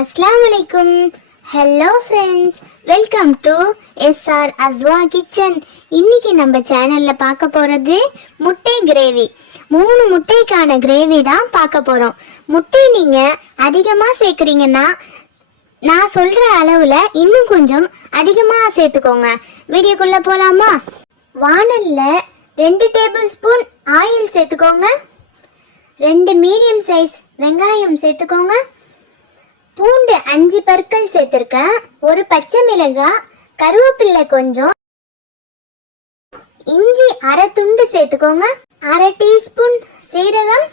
Assalamualaikum. Hello friends. Welcome to SR Azwa Kitchen. இன்னைக்கு நம்ம சேனல்ல பார்க்க போறது முட்டை கிரேவி. 3 முட்டைக்கான கிரேவி தான் பார்க்க போறோம். முட்டை நீங்க அதிகமா சேர்க்கறீங்கன்னா நான் சொல்ற அளவுல இன்னும் கொஞ்சம் அதிகமா சேர்த்துக்கோங்க. வீடியோக்குள்ள போலாமா? வாணல்ல 2 டேபிள் ஸ்பூன் ஆயில் சேர்த்துக்கோங்க. 2 மீடியம் சைஸ் வெங்காயம் சேர்த்துக்கோங்க. பூண்டு 5 பற்கள் சேர்த்திருக்கேன். ஒரு பச்சை மிளகாய், கருவேப்பிலை கொஞ்சம், இஞ்சி அரை துண்டு சேர்த்துக்கோங்க. 1/2 டீஸ்பூன் சீரகம்,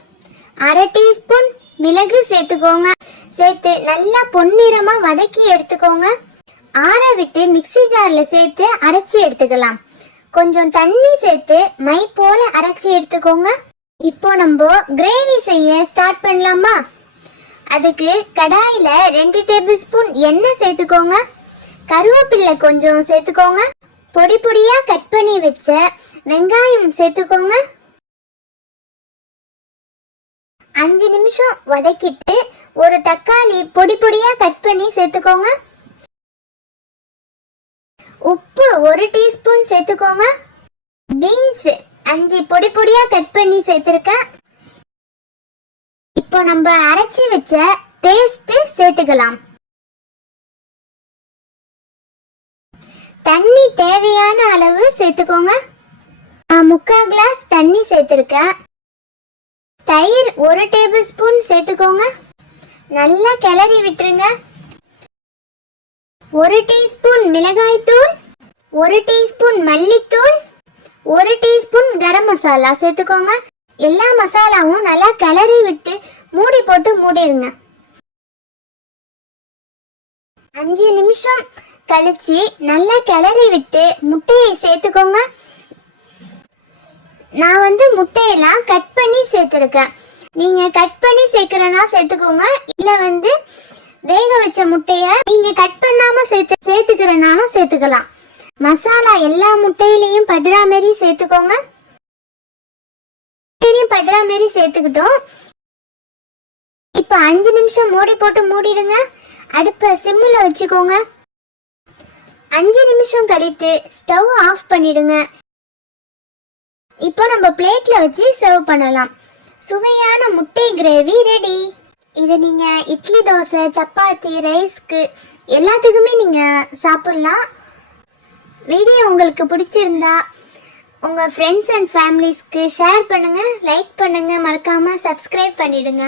1/2 டீஸ்பூன் மிளகு சேர்த்துக்கோங்க. சேர்த்து நல்லா பொன்னிறமா வதக்கி எடுத்துக்கோங்க. ஆற விட்டு மிக்ஸி ஜார்ல சேர்த்து அரைச்சி எடுத்துக்கலாம். கொஞ்சம் தண்ணி சேர்த்து மை போல அரைச்சி எடுத்துக்கோங்க. இப்போ நம்ம கிரேவி செய்ய ஸ்டார்ட் பண்ணலாமா? அதுக்கு கடாயில 2 டேபிள் ஸ்பூன் எண்ணெய் சேர்த்துக்கோங்க. கருவேப்பிலை கொஞ்சம் சேர்த்துக்கோங்க. பொடி பொடியா கட் பண்ணி வச்ச வெங்காயம் சேர்த்துக்கோங்க. 5 நிமிஷம் வதக்கிட்டு ஒரு தக்காளி பொடி பொடியா கட் பண்ணி சேர்த்துக்கோங்க. உப்பு 1 டீஸ்பூன் சேர்த்துக்கோங்க. பீன்ஸ் 5 பொடி பொடியா கட் பண்ணி சேர்த்திருக்கேன். இப்போ நம்ம அரைச்சி வச்ச பேஸ்ட் சேர்த்துக்கலாம். தண்ணி தேவையான அளவு சேர்த்துக்கோங்க. நான் 3/4 கிளாஸ் தண்ணி சேர்த்திருக்கேன். தயிர் 1 டேபிள் ஸ்பூன் சேர்த்துக்கோங்க. நல்லா கிளறி விட்டுருங்க. 1 டீஸ்பூன் மிளகாய் தூள், 1 டீஸ்பூன் மல்லித்தூள், 1 டீஸ்பூன் கரம் மசாலா சேர்த்துக்கோங்க. எல்லா மசாலாவும் நல்லா கிளறி விட்டு மூடி போட்டு மூடிடுங்க. 5 நிமிஷம் கழிச்சு நல்லா கிளறி விட்டு முட்டையை சேர்த்துக்கோங்க. நான் முட்டையெல்லாம் கட் பண்ணி சேர்த்துருக்கேன். நீங்க கட் பண்ணி சேர்க்கிறனா சேர்த்துக்கோங்க. இல்ல வேக வச்ச முட்டைய நீங்க கட் பண்ணாம சேர்த்துக்கிறனாலும் சேர்த்துக்கலாம். மசாலா எல்லா முட்டையிலையும் படுற மாதிரி சேர்த்துக்கோங்க. படுற மாதிரி சேர்த்துக்கிட்டோம். இப்ப 5 நிமிஷம் மூடி போட்டு மூடிடுங்க. அடுப்பை சிம்மில் வச்சுக்கோங்க. 5 நிமிஷம் கழித்து ஸ்டவ் ஆஃப் பண்ணிடுங்க. இப்போ நம்ம பிளேட்ல வச்சு சர்வ் பண்ணலாம். சுவையான முட்டை கிரேவி ரெடி. இதை நீங்க இட்லி, தோசை, சப்பாத்தி, ரைஸ்க்கு எல்லாத்துக்குமே நீங்க சாப்பிடலாம். வீடியோ உங்களுக்கு பிடிச்சிருந்தா உங்க ஃப்ரெண்ட்ஸ் அண்ட் ஃபேமிலிஸ்க்கு ஷேர் பண்ணுங்க, லைக் பண்ணுங்க, மறக்காம சப்ஸ்கிரைப் பண்ணிடுங்க.